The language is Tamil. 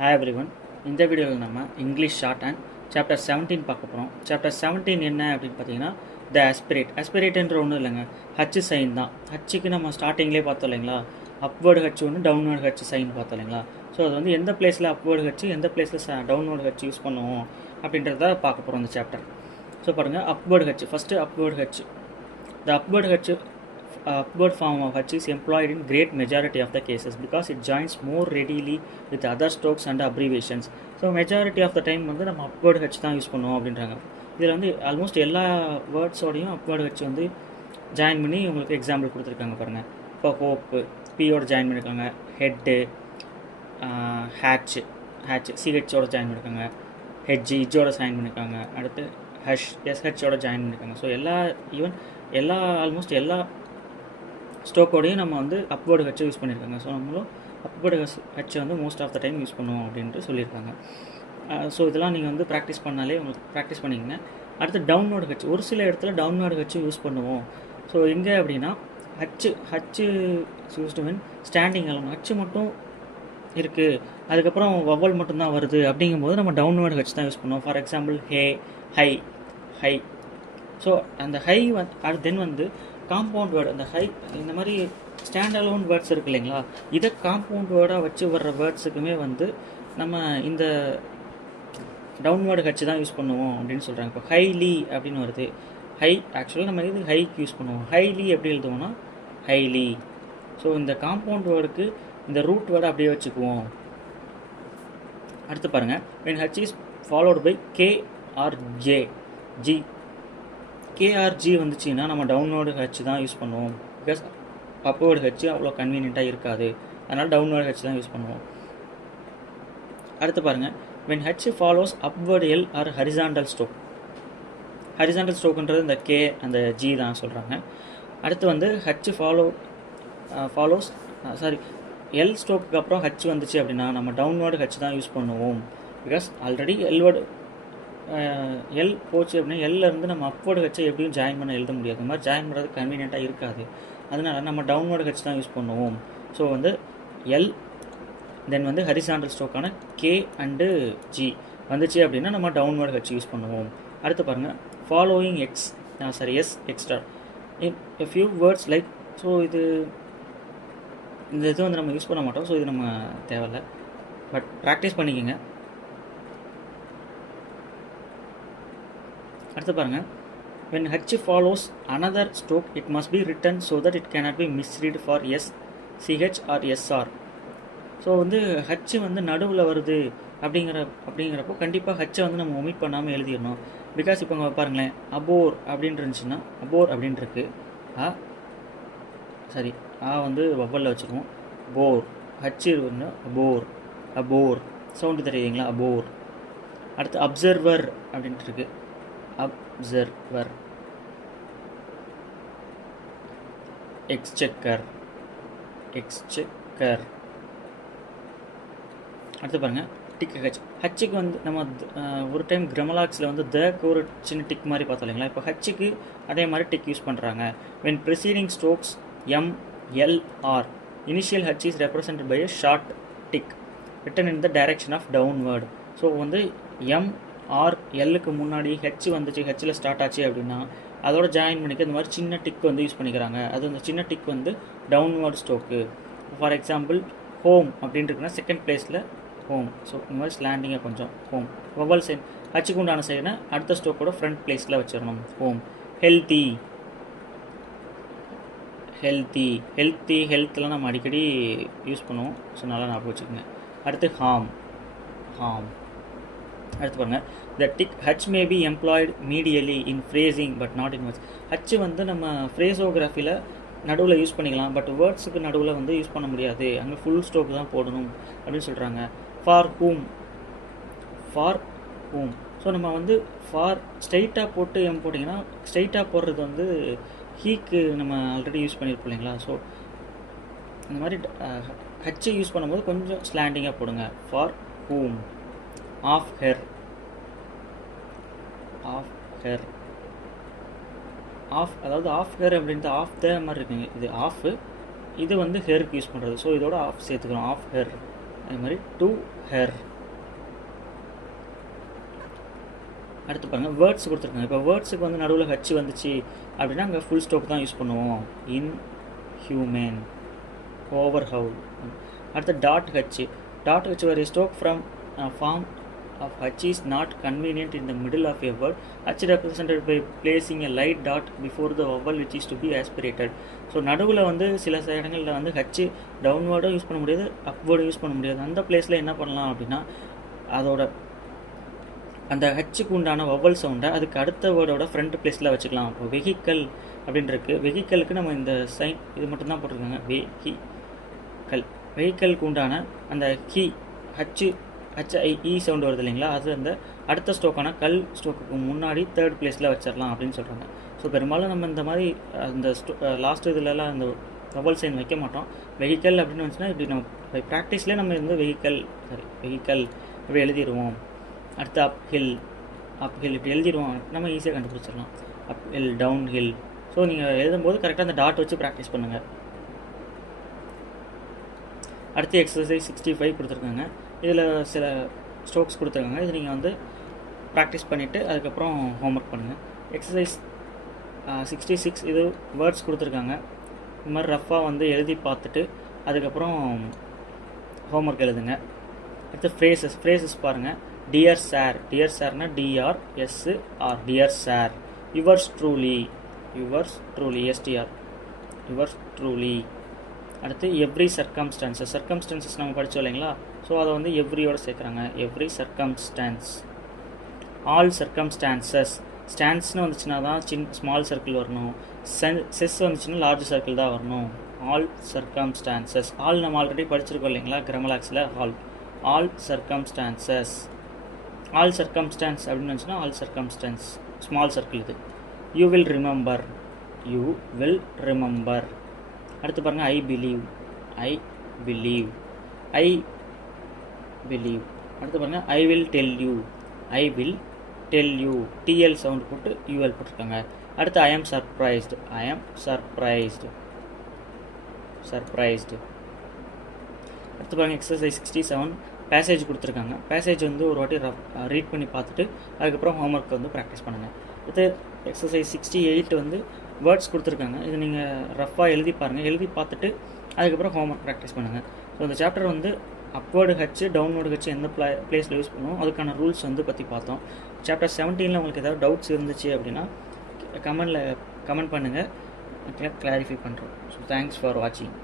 Hi everyone. இந்த வீடியோவில் நம்ம இங்கிலீஷ் ஷார்ட் அண்ட் சாப்டர் 17 பார்க்க போகிறோம். சாப்டர் 17 என்ன அப்படின்னு பார்த்தீங்கன்னா த அஸ்பிரேட்ன்ற ஒன்றும் இல்லைங்க, ஹச் சைன் தான். ஹச்சுக்கு நம்ம ஸ்டார்டிங்லேயே பார்த்தோம் இல்லைங்களா, அப்வேர்டு ஹச் ஒன்று டவுன்வேர்டு ஹச் சைன் பார்த்தோம் இல்லைங்களா. ஸோ அது வந்து எந்த பிளேஸில் அப்வேர்டு ஹச் எந்த பிளேஸில் டவுன்வேர்டு ஹச் யூஸ் பண்ணுவோம் அப்படின்றத பார்க்க போகிறோம் இந்த சாப்டர். ஸோ பாருங்கள், upward H first. Upward H, the upward H upward form of H is employed in great majority of the cases because it joins more readily with other strokes and abbreviations. So majority of the time வந்து நம்ம upward H தான் யூஸ் பண்ணுவோம் அப்படின்றாங்க. இதில் வந்து ஆல்மோஸ்ட் எல்லா வேர்ட்ஸோடையும் upward H வந்து ஜாயின் பண்ணி உங்களுக்கு எக்ஸாம்பிள் கொடுத்துருக்காங்க பாருங்கள். இப்போ ஹோப்பு பியோட ஜாயின் பண்ணியிருக்காங்க, ஹெட்டு ஹேட்ச் சிஹெச்சோட ஜாயின் பண்ணியிருக்காங்க, ஹெட்ஜி இஜோட ஜாயின் பண்ணியிருக்காங்க, அடுத்து எஸ்ஹெச்சோட ஜாயின் பண்ணியிருக்காங்க. ஸோ ஆல்மோஸ்ட் எல்லா ஸ்டோக்கோடையும் நம்ம வந்து அப்வேர்டு ஹெச்சை யூஸ் பண்ணியிருக்காங்க. ஸோ நம்மளும் அப்வேர்டு ஹெச்சை வந்து most of the time use பண்ணுவோம் அப்படின்ட்டு சொல்லியிருக்காங்க. ஸோ இதெல்லாம் நீங்கள் வந்து ப்ராக்டிஸ் பண்ணாலே உங்களுக்கு ப்ராக்டிஸ் பண்ணிக்கங்க. அடுத்து டவுன்வேர்டு ஹெச், ஒரு சில இடத்துல டவுன்வேர்டு ஹெச்சு யூஸ் பண்ணுவோம். ஸோ எங்கே அப்படின்னா ஹச்சு யூஸ்டு மீன் ஸ்டாண்டிங் அலோன், ஹச்சு மட்டும் இருக்குது, அதுக்கப்புறம் வவல் மட்டும்தான் வருது அப்படிங்கும்போது நம்ம டவுன்வேர்டு ஹெச் தான் யூஸ் பண்ணுவோம். For example high. ஸோ அந்த ஹை தென் வந்து காம்பவுண்ட் வேர்டு, அந்த ஹை இந்த மாதிரி ஸ்டாண்ட் அலோன் வேர்ட்ஸ் இருக்குது இல்லைங்களா, இதை காம்பவுண்ட் வேர்டாக வச்சு வர்ற வேர்ட்ஸுக்குமே வந்து நம்ம இந்த டவுன்வேர்டு ஹச் தான் யூஸ் பண்ணுவோம் அப்படின்னு சொல்கிறாங்க. இப்போ ஹைலி அப்படின்னு வருது, ஆக்சுவலாக நம்ம இது ஹைக்கு யூஸ் பண்ணுவோம். ஹைலி எப்படி எழுதுவோம்னா ஹைலி. ஸோ இந்த காம்பவுண்ட் வேர்டுக்கு இந்த ரூட் வேர்டை அப்படியே வச்சுக்குவோம். அடுத்து பாருங்கள், when h is followed by k or g KRG வந்துச்சுன்னா நம்ம டவுன்வேர்டு ஹெச் தான் யூஸ் பண்ணுவோம். பிகாஸ் அப்வேர்டு ஹெச் அவ்வளோ கன்வீனியண்ட்டாக இருக்காது, அதனால் டவுன்வேர்டு ஹெச் தான் யூஸ் பண்ணுவோம். அடுத்து பாருங்கள், when h follows upward L or horizontal stroke. Horizontal ஸ்ட்ரோக்குன்றது இந்த கே அந்த ஜி தான் சொல்கிறாங்க. அடுத்து வந்து ஹச் ஃபாலோஸ் எல் ஸ்ட்ரோக்கு அப்புறம் ஹச் வந்துச்சு அப்படின்னா நம்ம டவுன்வேர்டு ஹெச் தான் யூஸ் பண்ணுவோம். பிகாஸ் ஆல்ரெடி எல் போச்சு அப்படின்னா எல்லேருந்து நம்ம அப்வேர்டு ஹெச்சை எப்படியும் ஜாயின் பண்ண எழுத முடியாது, இந்த மாதிரி ஜாயின் பண்ணுறது கன்வீனியண்ட்டாக இருக்காது, அதனால் நம்ம டவுன்வேர்டு ஹெச் தான் யூஸ் பண்ணுவோம். ஸோ வந்து எல் தென் வந்து ஹரிசாண்டல் ஸ்ட்ரோக்கான கே அண்டு ஜி வந்துச்சு அப்படின்னா நம்ம டவுன்வேர்டு ஹெச் யூஸ் பண்ணுவோம். அடுத்து பாருங்கள், following S extra a few words like. So இது வந்து நம்ம யூஸ் பண்ண மாட்டோம், ஸோ இது நம்ம தேவையில்லை, பட் ப்ராக்டிஸ் பண்ணிக்கோங்க. அடுத்து பாருங்கள், when h follows another stroke it must be written so that it cannot be misread for s, ch or sr. So வந்து ஹச் வந்து நடுவில் வருது அப்படிங்கிறப்போ கண்டிப்பாக ஹச்சை வந்து நம்ம ஒமிட் பண்ணாமல் எழுதிடணும். பிகாஸ் இப்போ அங்கே பாருங்களேன், அபோர் அப்படின்னு இருந்துச்சுன்னா அபோர் அப்படின்னு இருக்கு, வந்து வவ்வலில் வச்சுருவோம். போர் ஹச் இருக்குன்னா அபோர் சவுண்டு தெரியுதுங்களா, அபோர். அடுத்து அப்சர்வர் அப்படின்ட்டு இருக்கு, அப்சர்வர். எக்ஸ்செக்கர். அடுத்து பாருங்கள், டிக் ஹச்சுக்கு வந்து நம்ம ஒரு டைம் கிரமலாக்ஸில் வந்து தக்கு ஒரு சின்ன டிக் மாதிரி பார்த்தோம் இல்லைங்களா, இப்போ ஹச்சுக்கு அதே மாதிரி டிக் யூஸ் பண்ணுறாங்க. when preceding strokes M, L, R, initial H is represented by a short tick written in the direction of downward. So வந்து எம் ஆர் எல்லுக்கு முன்னாடி ஹெச் வந்துச்சு, ஹெச்சில் ஸ்டார்ட் ஆச்சு அப்படின்னா அதோட ஜாயின் பண்ணிக்க இந்த மாதிரி சின்ன டிக் வந்து யூஸ் பண்ணிக்கிறாங்க. அது அந்த சின்ன டிக் வந்து downward stroke. For example home அப்படின்னு இருக்குன்னா செகண்ட் பிளேஸில் ஹோம். ஸோ இந்த மாதிரி ஸ்லாண்டிங்காக கொஞ்சம் ஹோம் வவல் சைன் ஹச்சுக்கு உண்டான சைடுனா அடுத்த ஸ்ட்ரோக்கோட ஃப்ரண்ட் பிளேஸில் வச்சிடணும். ஹோம். ஹெல்த்லாம் நம்ம அடிக்கடி யூஸ் பண்ணுவோம், ஸோ நல்லா ஞாபகம் வச்சுக்கோங்க. அடுத்து ஹார்ம். அடுத்து பாருங்கள், the tick H may be employed medially in phrasing but not in words. H வந்து நம்ம ஃப்ரேசோகிராஃபியில் நடுவில் யூஸ் பண்ணிக்கலாம், பட் வேர்ட்ஸுக்கு நடுவில் வந்து யூஸ் பண்ண முடியாது, அங்கே ஃபுல் ஸ்ட்ரோக் தான் போடணும் அப்படின்னு சொல்கிறாங்க. For whom. ஸோ நம்ம வந்து ஃபார் ஸ்ட்ரைட்டாக போட்டு போட்டிங்கன்னா ஸ்ட்ரைட்டாக போடுறது வந்து ஹீக்கு நம்ம ஆல்ரெடி யூஸ் பண்ணியிருப்போம் இல்லைங்களா. ஸோ இந்த மாதிரி ஹச்சை யூஸ் பண்ணும்போது கொஞ்சம் ஸ்லாண்டிங்காக போடுங்க. For whom. Of her. அதாவது ஆஃப் ஹெர் அப்படின்ட்டு ஆஃப் த மாதிரி இருக்குங்க, இது ஆஃப், இது வந்து ஹெருக்கு யூஸ் பண்ணுறது. ஸோ இதோட ஆஃப் சேர்த்துக்கிறோம், ஆஃப் ஹெர். அதே மாதிரி டு ஹெர். அடுத்து பாருங்கள் வேர்ட்ஸ் கொடுத்துருக்காங்க. இப்போ வேர்ட்ஸுக்கு வந்து நடுவில் ஹச் வந்துச்சு அப்படின்னா அங்கே ஃபுல் ஸ்டாப் தான் யூஸ் பண்ணுவோம். In human, overhaul. அடுத்து dot H. Dot H where a stroke from form of h is not convenient in the middle of a word. H represented by placing a light dot before the vowel which is to be aspirated. So நடுவில் வந்து சில இடங்களில் வந்து ஹச் டவுன்வேர்டும் யூஸ் பண்ண முடியாது, அப்வேர்டும் யூஸ் பண்ண முடியாது. அந்த பிளேஸில் என்ன பண்ணலாம் அப்படின்னா அதோட அந்த ஹச்சுக்கு உண்டான வவல் சவுண்டை அதுக்கு அடுத்த வேர்டோட ஃப்ரண்ட் பிளேஸில் வச்சுக்கலாம். இப்போ வெஹிக்கல் அப்படின்னு இருக்குது. வெஹிக்கலுக்கு நம்ம இந்த சைன் இது மட்டும்தான் போட்டிருக்காங்க, வெஹிக்கல். வெஹிக்கலுக்கு உண்டான அந்த ஹி ஹச்ஐஇ சவுண்டு வருது இல்லைங்களா, அது அந்த அடுத்த ஸ்ட்ரோக்கான கல் ஸ்ட்ரோக்குக்கு முன்னாடி தேர்ட் பிளேஸில் வச்சிடலாம் அப்படின்னு சொல்கிறாங்க. ஸோ பெரும்பாலும் நம்ம இந்த மாதிரி அந்த லாஸ்ட் இதுலலாம் அந்த வவல் சைன் வைக்க மாட்டோம். வெஹிக்கல் அப்படின்னு வந்துச்சுன்னா இப்படி நம்ம ப்ராக்டிஸ்லேயே நம்ம வந்து வெஹிக்கல் இப்படி எழுதிடுவோம். அடுத்து அப்ஹில் இப்படி எழுதிடுவோம், நம்ம ஈஸியாக கண்டுபிடிச்சிடலாம். அப்ஹில், டவுன் ஹில். ஸோ நீங்கள் எழுதும்போது கரெக்டாக அந்த டாட் வச்சு ப்ராக்டிஸ் பண்ணுங்கள். அடுத்து எக்ஸசைஸ் 65 கொடுத்துருக்காங்க. இதில் சில ஸ்ட்ரோக்ஸ் கொடுத்துருக்காங்க. இது நீங்கள் வந்து ப்ராக்டிஸ் பண்ணிவிட்டு அதுக்கப்புறம் ஹோம்ஒர்க் பண்ணுங்கள். எக்ஸசைஸ் 66 இது வேர்ட்ஸ் கொடுத்துருக்காங்க. இது மாதிரி ரஃபாக வந்து எழுதி பார்த்துட்டு அதுக்கப்புறம் ஹோம்ஒர்க் எழுதுங்க. அடுத்து ஃப்ரேசஸ் பாருங்கள். டியர் சார்னா D R S R, dear sir. Yours truly S T R, yours truly. அடுத்து எவ்ரி சர்க்கம்ஸ்டான்சஸ் நம்ம படித்தோம் இல்லைங்களா, ஸோ அதை வந்து எவ்ரியோட சேர்க்குறாங்க. Every circumstance. All circumstances. ஸ்டான்ஸ்னு வந்துச்சுன்னா தான் ஸ்மால் சர்க்கிள் வரணும். செஸ் வந்துச்சுன்னா லார்ஜ் சர்க்கிள் தான் வரணும். All circumstances. ஆல் நம்ம ஆல்ரெடி படிச்சிருக்கோம் இல்லைங்களா கிராமலாக்ஸில். All circumstances. ஆல் சர்க்கம்ஸ்டான்ஸ் அப்படின்னு வந்துச்சுன்னா ஆல் சர்க்கம்ஸ்டான்ஸ் ஸ்மால் சர்க்கிள் இது. You will remember. அடுத்து பாருங்கள் ஐ பிலீவ். அடுத்து பாருங்கள் I will tell you. TL sound போட்டு யூஎல் போட்டிருக்காங்க. அடுத்து ஐ ஆம் சர்ப்ரைஸ்டு. அடுத்து பாருங்கள் எக்ஸசைஸ் 67 பேசேஜ் கொடுத்துருக்காங்க. பேசேஜ் வந்து ஒரு வாட்டி ரீட் பண்ணி பார்த்துட்டு அதுக்கப்புறம் ஹோம்ஒர்க் வந்து ப்ராக்டிஸ் பண்ணுங்கள். அடுத்து எக்ஸசைஸ் 68 வந்து வேர்ட்ஸ் கொடுத்துருக்காங்க. இது நீங்கள் ரஃபாக எழுதி பாருங்கள். எழுதி பார்த்துட்டு அதுக்கப்புறம் ஹோம்ஒர்க் ப்ராக்டிஸ் பண்ணுங்கள். ஸோ இந்த சாப்டர் வந்து அப்வேர்டு ஹச் டவுன்வேர்டு ஹச் எந்த பிளேஸில் யூஸ் பண்ணுவோம் அதுக்கான ரூல்ஸ் வந்து பற்றி பார்த்தோம். சாப்டர் 17 உங்களுக்கு ஏதாவது டவுட்ஸ் இருந்துச்சு அப்படின்னா கமெண்ட் பண்ணுங்கள், கிளாரிஃபை பண்ணுறோம். ஸோ தேங்க்ஸ் ஃபார் வாட்சிங்.